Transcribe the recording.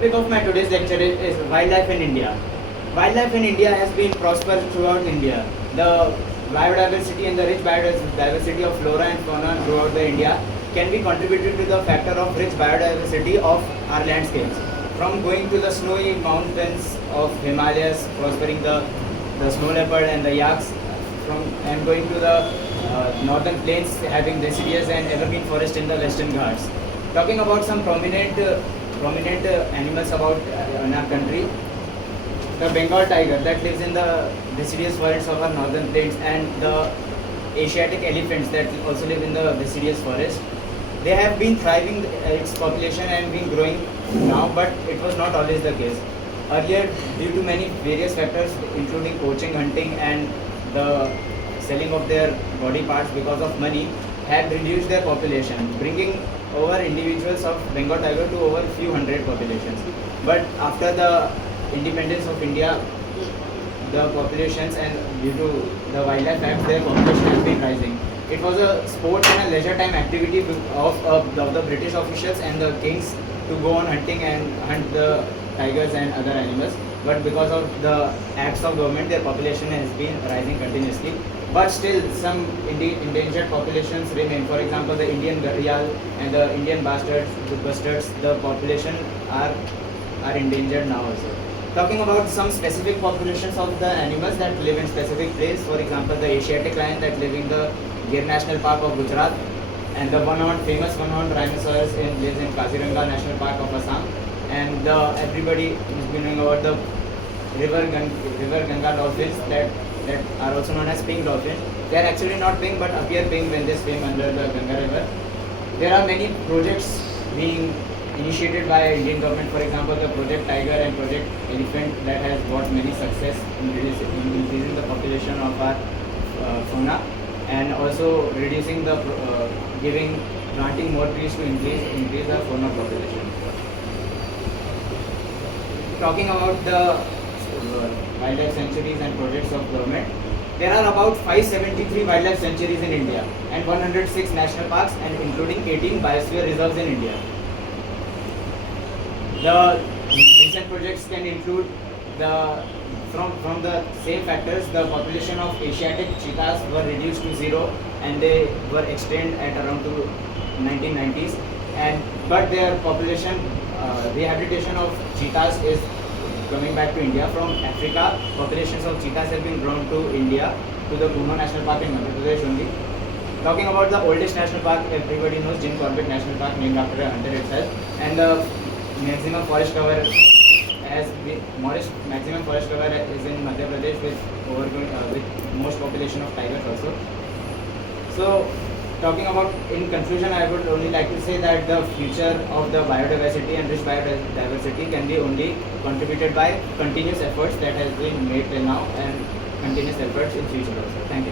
Topic of my today's lecture is wildlife in India. Wildlife in India has been prosperous throughout India. The biodiversity and the rich biodiversity of flora and fauna throughout the India can be contributed to the factor of rich biodiversity of our landscapes. From going to the snowy mountains of Himalayas, prospering the snow leopard and the yaks, and going to the northern plains having deciduous and evergreen forest in the western Ghats. Talking about some prominent animals about in our country, the Bengal tiger that lives in the deciduous forests of our northern plains, and the Asiatic elephants that also live in the deciduous forest. They have been thriving its population and been growing now, but it was not always the case. Earlier, due to many various factors, including poaching, hunting, and the selling of their body parts because of money, have reduced their population, bringing over individuals of Bengal tiger to over few hundred populations. But after the independence of India, the populations, and due to the Wildlife Act, their population has been rising. It was a sport and a leisure time activity of the British officials and the kings to go on hunting and hunt the tigers and other animals. But because of the acts of government, their population has been rising continuously. But still, some endangered populations remain. For example, the Indian gharial and the Indian bustards, the population are endangered now also. Talking about some specific populations of the animals that live in specific place, for example, the Asiatic lion that live in the Gir National Park of Gujarat, and the famous one-horned rhinoceros lives in Kaziranga National Park of Assam, and everybody is knowing about the river Ganga dolphins that are also known as pink dolphins. They are actually not pink but appear pink when they swim under the Ganga river. There are many projects being initiated by Indian government, for example the Project Tiger and Project Elephant, that has brought many success in increasing the population of our fauna, and also reducing the planting more trees to increase the fauna population. Talking about the wildlife sanctuaries and projects of government, there are about 573 wildlife sanctuaries in India and 106 national parks, and including 18 biosphere reserves in India. The recent projects can include from the same factors, the population of Asiatic cheetahs were reduced to zero and they were extinct at around to 1990s. But their population rehabilitation of cheetahs is coming back to India. From Africa, populations of cheetahs have been drawn to India, to the Kuno National Park in Madhya Pradesh only. Talking about the oldest national park, everybody knows Jim Corbett National Park, named after a hunter itself, and the maximum forest cover is in Madhya Pradesh with most population of tigers also. So, talking about, in conclusion, I would only like to say that the future of the biodiversity and rich biodiversity can be only contributed by continuous efforts that has been made till now, and continuous efforts in future also. Thank you.